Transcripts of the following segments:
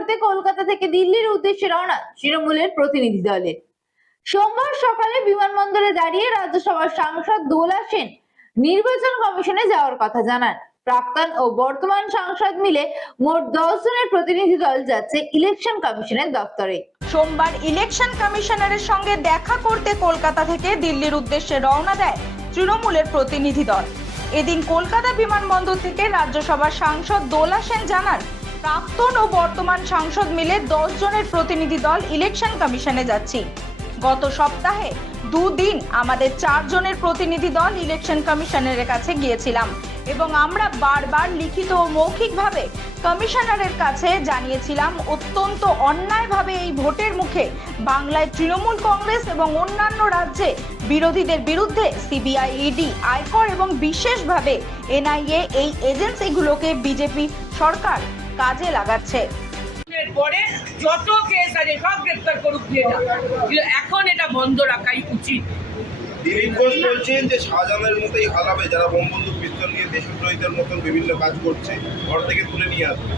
করতে কলকাতা থেকে দিল্লির উদ্দেশ্যে রওনা তৃণমূলের প্রতিনিধি দলের। সোমবার সকালে বিমানবন্দরে দাঁড়িয়ে রাজ্যসভার সাংসদ দোলা সেন নির্বাচন কমিশনে যাওয়ার কথা জানান। প্রাক্তন ও বর্তমান সাংসদ মিলে মোট 10 জনের প্রতিনিধি দল যাচ্ছে ইলেকশন কমিশনের দপ্তরে। সোমবার ইলেকশন কমিশনারের সঙ্গে দেখা করতে কলকাতা থেকে দিল্লির উদ্দেশ্যে রওনা দেয় তৃণমূলের প্রতিনিধি দল। এদিন কলকাতা বিমানবন্দর থেকে রাজ্যসভার সাংসদ দোলা সেন জানান, প্রাক্তন ও বর্তমান সাংসদ মিলে 10 জনের প্রতিনিধি দল ইলেকশন কমিশনে যাচ্ছি। গত সপ্তাহে দুদিন আমাদের 4 জনের প্রতিনিধি দল ইলেকশন কমিশনারের কাছে গিয়েছিলাম এবং আমরা বারবার লিখিত ও মৌখিকভাবে কমিশনারের কাছে জানিয়েছিলাম অত্যন্ত অন্যায়ভাবে এই ভোটের মুখে বাংলায় তৃণমূল কংগ্রেস এবং অন্যান্য রাজ্যে বিরোধীদের বিরুদ্ধে সিবিআই, ইডি, আয়কর এবং বিশেষভাবে এনআইএ এই এজেন্সিগুলোকে বিজেপি সরকার কাজে লাগাচ্ছে। পরে যত কেস আছে সব গ্রেপ্তার করুক দিয়ে না, এখন এটা বন্ধ রাখাই উচিত। দিলীপ ঘোষ বলছেন যে শাহজাহানের মতোই হারাবে যারা বোমবন্দুক পিস্তল নিয়ে দেশদ্রোহীদের মতন বিভিন্ন কাজ করছে, ঘর থেকে তুলে নিয়ে আসবে।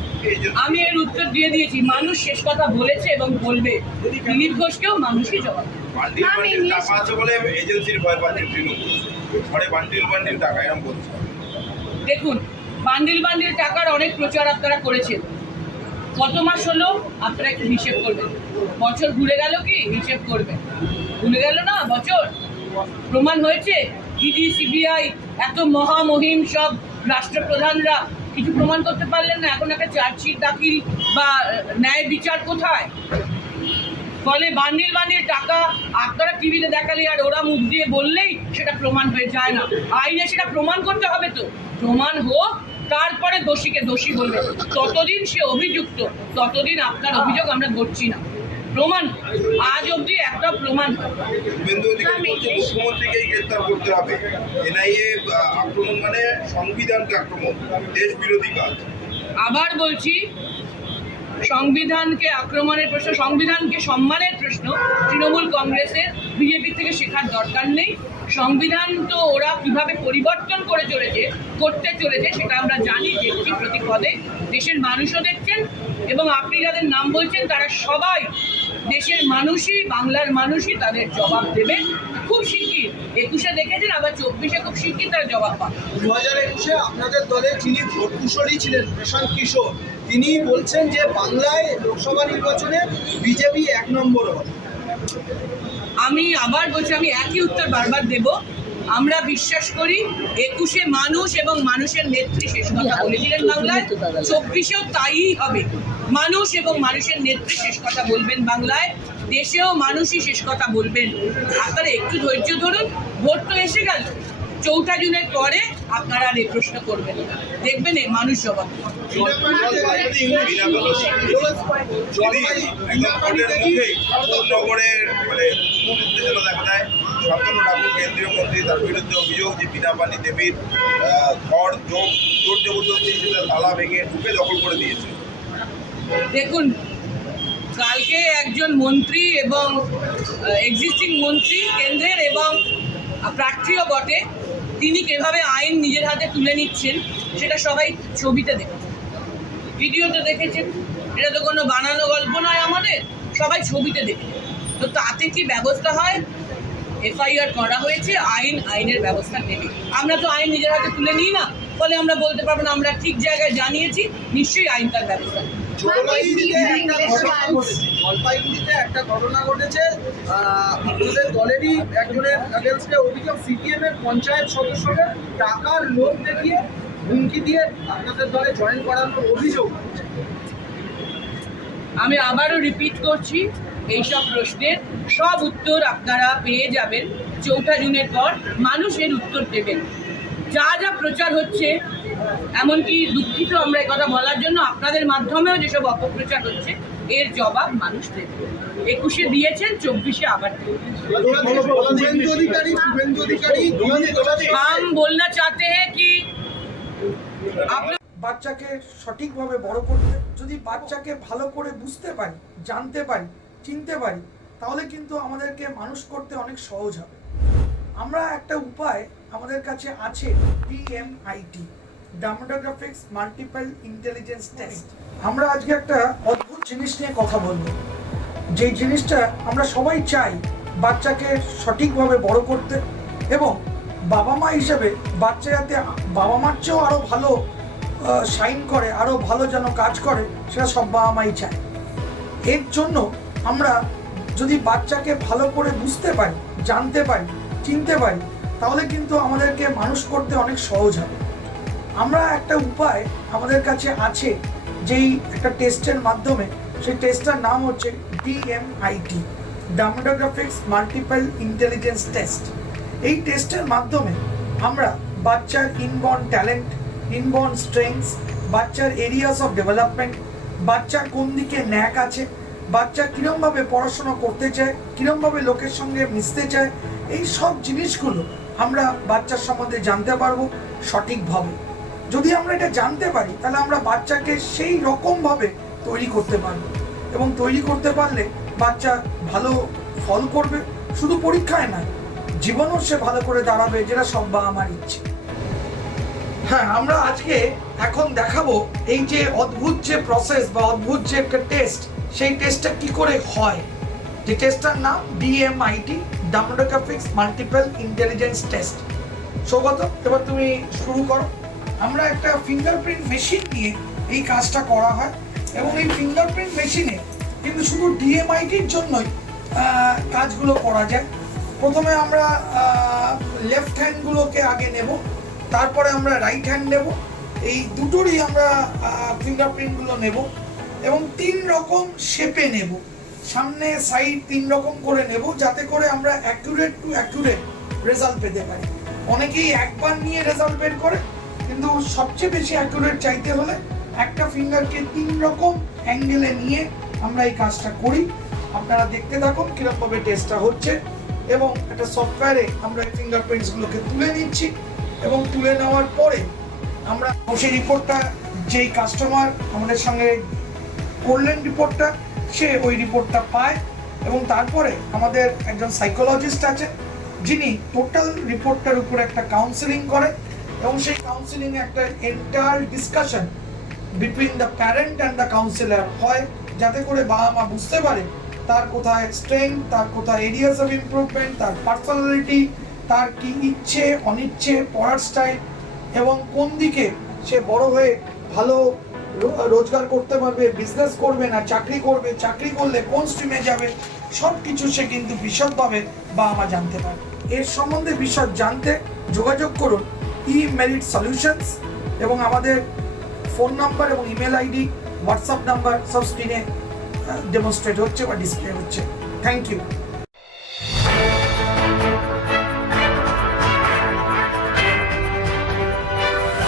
আমি এর উত্তর দিয়ে দিয়েছি, মানুষ শেষ কথা বলেছে এবং বলবে। দিলীপ ঘোষকেও মানুষই জবাব বান্ডিল বান্ডিল টাকা আছে বলে এজেন্সির ভয় পাচ্ছে তৃণমূল, ঘরে বান্ডিল বান্ডিল টাকা এরকম বলছে। দেখুন, বান্ডিল বান্ডিল টাকার অনেক প্রচার আপনারা করেছেন। কত মাস হলো আপনারা একটু হিসেব করবেন। বছর ঘুরে গেল কি হিসেব করবেন? ভুলে গেল না বছর? প্রমাণ হয়েছে ইডি, সিবিআই, এত মহামহিম সব রাষ্ট্রপ্রধানরা কিছু প্রমাণ করতে পারলেন না। এখন একটা চার্জশিট দাখিল বা ন্যায় বিচার কোথায়? ফলে বান্ডিল বান্ডিল টাকা আপনারা টিভিতে দেখালে আর ওরা মুখ দিয়ে বললেই সেটা প্রমাণ হয়ে যায় না। আইনে সেটা প্রমাণ করতে হবে, তো প্রমাণ হোক, তারপরে দোষীকে দোষী বলবে। ততদিন সে অভিযুক্ত, ততদিন আপনার অভিযোগ আমরা ধরছি না। প্রমাণ আজ অবধি একটা প্রমাণ। মুখ্যমন্ত্রীকেই গ্রেফতার করতে হবে। এনআইএ আক্রমণ মানে সংবিধানকে আক্রমণ, দেশ বিরোধী কাজ। আবার বলছি, সংবিধানকে আক্রমণের প্রশ্ন, সংবিধানকে সম্মানের প্রশ্ন তৃণমূল কংগ্রেসের বিজেপি থেকে শেখার দরকার নেই। সংবিধান তো ওরা কিভাবে পরিবর্তন করতে চলেছে সেটা আমরা জানি, দেখছি প্রতি পদে। দেশের মানুষও দেখছেন এবং আপনি যাদের নাম বলছেন তারা সবাই দেশের মানুষই, বাংলার মানুষই তাদের জবাব দেবে খুব শিগগির। 21-এ দেখেছেন, আবার 24-এ খুব শিগগির তার জবাব পাবে। 2021-এ আপনাদের দলে যিনি ভোট কুশলী ছিলেন প্রশান্ত কিশোর, তিনি বলছেন যে বাংলায় লোকসভা নির্বাচনে বিজেপি 1 নম্বর হবে। আমি আবার বলছি, আমি একই উত্তর বারবার দেব। আমরা বিশ্বাস করি 21-এ মানুষ এবং মানুষের নেত্রী শেষ কথা বলেছিলেন বাংলায়, 24-এও তাই হবে। মানুষ এবং মানুষের নেত্রী শেষ কথা বলবেন বাংলায়, দেশেও মানুষই শেষ কথা বলবেন। আপনারা একটু ধৈর্য ধরুন, ভোট তো এসে গেল। 4 জুনের পরে আপনারা আর এই প্রশ্ন করবেন, দেখবেন এই মানুষ জবাব। দেখা যায় শান্তনু ঠাকুর কেন্দ্রীয় মন্ত্রী, তার বিরুদ্ধে অভিযোগ যে বীণাপানি দেবীর ঘর জোর জবরদস্তি সেটা তালা ভেঙে ঢুকে দখল করে দিয়েছে। দেখুন, কালকে একজন মন্ত্রী এবং এক্সিস্টিং মন্ত্রী কেন্দ্রের এবং প্রার্থীও বটে, তিনি কিভাবে আইন নিজের হাতে তুলে নিচ্ছেন সেটা সবাই ছবিতে দেখেছেন, ভিডিওতে দেখেছেন। এটা তো কোনো বানানো গল্প নয়, আমাদের সবাই ছবিতে দেখেছেন। তো তাতে কি ব্যবস্থা হয়? এফআইআর করা হয়েছে, আইনের ব্যবস্থা নেবে। আমরা তো আইন নিজের হাতে তুলে নিই না, ফলে আমরা বলতে পারবো না আমরা ঠিক জায়গায় জানিয়েছি, নিশ্চয়ই আইন তার ব্যবস্থা নেবে। জলপাইগুড়িতে একটা ঘটনা ঘটেছে, আপনাদের দলেরই একজনের এগেনস্টে অভিযোগ, সিপিএম এর পঞ্চায়েত সদস্যদের টাকার লোভ দেখিয়ে হুমকি দিয়ে আপনাদের দলে জয়েন করানোর অভিযোগ। আমি আবারও রিপিট করছি, এইসব প্রশ্নের সব উত্তর আপনারা পেয়ে যাবেন 4 জুনের পর। মানুষের উত্তর দেবেন। যা যা প্রচার হচ্ছে, এমনকি দুঃখিত আমরা কথা বলার জন্য, আপনাদের মাধ্যমেও যেসব অপপ্রচার হচ্ছে, এর জবাব মানুষ দেবে। 21-এ দিয়েছেন, 24-এ আবার हम बोलना चाहते हैं कि বাচ্চাকে সঠিকভাবে বড় করতে, যদি বাচ্চাকে ভালো করে বুঝতে পারি, জানতে পারি, চিনতে পারি, তাহলে কিন্তু আমাদেরকে মানুষ করতে অনেক সহজ হবে। আমরা একটা উপায় আমাদের কাছে আছে, DMIT, demographics multiple intelligence test. আমরা আজকে একটা অদ্ভুত জিনিস নিয়ে কথা বলবো, যেই জিনিসটা আমরা সবাই চাই বাচ্চাকে সঠিকভাবে বড় করতে, এবং বাবা মা হিসেবে বাচ্চা যাতে বাবা মার চেয়েও আরও ভালো শাইন করে, আরও ভালো যেন কাজ করে, সেটা সব বাবা মাই চায়। এর জন্য আমরা যদি বাচ্চাকে ভালো করে বুঝতে পারি, জানতে পারি, চিনতে পারি, তাহলে কিন্তু আমাদেরকে মানুষ করতে অনেক সহজ হবে। আমরা একটা উপায় আমাদের কাছে আছে, যেই একটা টেস্টের মাধ্যমে, সেই টেস্টটার নাম হচ্ছে DMIT, demographics multiple intelligence test. এই টেস্টের মাধ্যমে আমরা বাচ্চার ইনবর্ন ট্যালেন্ট, ইনবর্ন স্ট্রেংথস, বাচ্চার এরিয়াস অফ ডেভেলপমেন্ট, বাচ্চার কোন দিকে ন্যাক আছে, বাচ্চা কীরমভাবে পড়াশোনা করতে চায়, কীরমভাবে লোকের সঙ্গে মিশতে চায়, এই সব জিনিসগুলো আমরা বাচ্চার সম্বন্ধে জানতে পারবো সঠিকভাবে। যদি আমরা এটা জানতে পারি, তাহলে আমরা বাচ্চাকে সেই রকমভাবে তৈরি করতে পারবো, এবং তৈরি করতে পারলে বাচ্চা ভালো ফল করবে, শুধু পরীক্ষায় নয়, জীবনও সে ভালো করে দাঁড়াবে, যেটা সব বাবা মার ইচ্ছে। হ্যাঁ, আমরা আজকে এখন দেখাবো এই যে অদ্ভুত যে প্রসেস বা অদ্ভুত যে একটা টেস্ট, সেই টেস্টটা কি করে হয়। যে টেস্টটার নাম DMIT, demographics multiple intelligence test. Saugata, এবার তুমি শুরু করো। আমরা একটা ফিঙ্গারপ্রিন্ট মেশিন নিয়ে এই কাজটা করা হয়, এবং এই ফিঙ্গারপ্রিন্ট মেশিনে কিন্তু শুধু DMITর জন্যই কাজগুলো করা যায়। প্রথমে আমরা লেফট হ্যান্ডগুলোকে আগে নেব, তারপরে আমরা রাইট হ্যান্ড নেব, এই দুটোরই আমরা ফিঙ্গারপ্রিন্টগুলো নেব, এবং 3 রকম শেপে নেব, সামনে সাইড 3 রকম করে নেব, যাতে করে আমরা অ্যাকুরেট টু অ্যাকুরেট রেজাল্ট পেতে পারি। অনেকেই একবার নিয়ে রেজাল্ট বের করে, কিন্তু সবচেয়ে বেশি অ্যাকুরেট চাইতে হলে একটা ফিঙ্গারকে 3 রকম অ্যাঙ্গেলে নিয়ে আমরা এই কাজটা করি। আপনারা দেখতে থাকুন কীরকমভাবে টেস্টটা হচ্ছে, এবং একটা সফটওয়্যারে আমরা এই ফিঙ্গারপ্রিন্টসগুলোকে তুলে নিচ্ছি, এবং তুলে নেওয়ার পরে আমরা সেই রিপোর্টটা, যেই কাস্টমার আমাদের সঙ্গে করলেন রিপোর্টটা, সে ওই রিপোর্টটা পায়, এবং তারপরে আমাদের একজন সাইকোলজিস্ট আছে, যিনি টোটাল রিপোর্টটার উপর একটা কাউন্সেলিং করে, এবং সেই কাউন্সেলিংয়ে একটা entire discussion between the parent and the councillor হয়, যাতে করে বাবা মা বুঝতে পারে তার কোথায় স্ট্রেংথ, তার কোথায় এরিয়াস অফ ইমপ্রুভমেন্ট, তার পার্সোনালিটি, তার কি ইচ্ছে অনিচ্ছে, পড়ার স্টাইল, এবং কোন দিকে সে বড় হয়ে ভালো রোজগার করতে পারবে, বিজনেস করবে না চাকরি করবে, চাকরি করলে কোন স্ট্রিমে যাবে, সব কিছু সে কিন্তু বিশদভাবে বাবা মা জানতে পারে। এর সম্বন্ধে বিশদ জানতে যোগাযোগ করুন eMerit Solutions, এবং আমাদের ফোন নাম্বার এবং ইমেল আইডি, হোয়াটসঅ্যাপ নাম্বার সব স্ক্রিনে ডেমনস্ট্রেট হচ্ছে বা ডিসপ্লে হচ্ছে। Thank you.